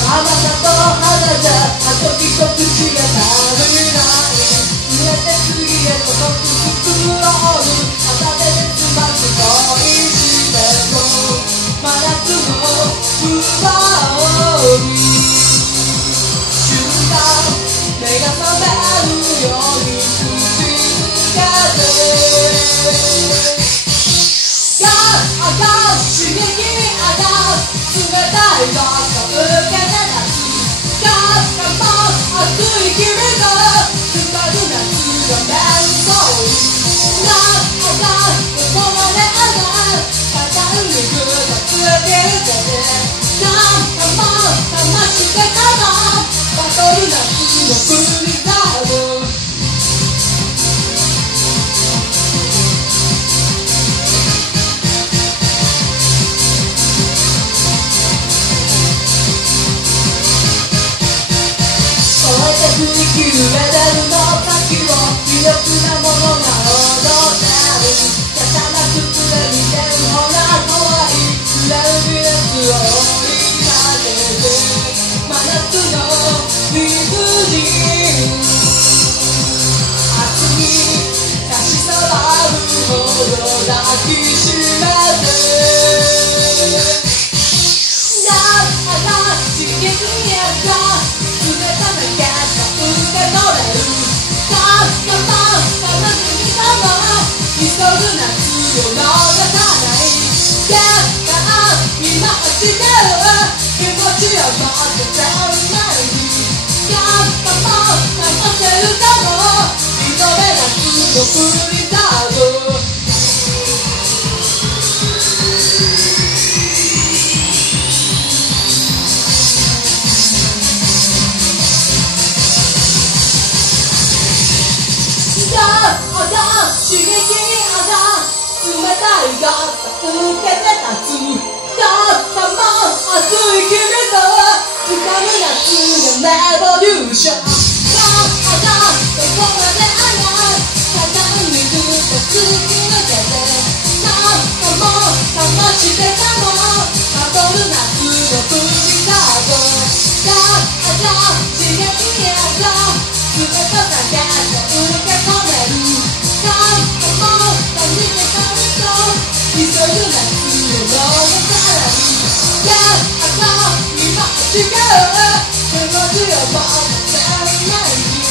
甘さと肌じゃあと一口が足りない濡れて次へと作ろう片手でつまず恋しても真夏の奪う瞬間目が覚めるように口づけて刺激に上がる冷たいの受けて立つ熱い君とつなぐ夏が面倒になったどこまで上がる肩にぐとつけて騙してたのバトル夏のブリザード追い切るレベルの先を魅力なものが踊ってる華奢な崩れに出るほら怖い揺れるやつを追いかけて真夏の理不尽熱に差し障るほど抱きしめて刺激にやった冷たなゲスト受け取れる悲しみとも急ぐ夏を逃さない今走ってる気持ちを持って全面に話せるかも挑め夏のブリザード刺激に上がる冷たいガスが受けて立つ熱い君と掴む夏のレボリューションどこまで上がる肩にぐっと突き抜けて騙してたもバトル夏のブリザード刺激に上がる冷たさゲスト受け止める急ぐ夏を逃さない今違う気持ちを持って全面に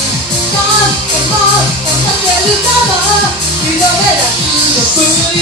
騙せるかも挑め夏のブリ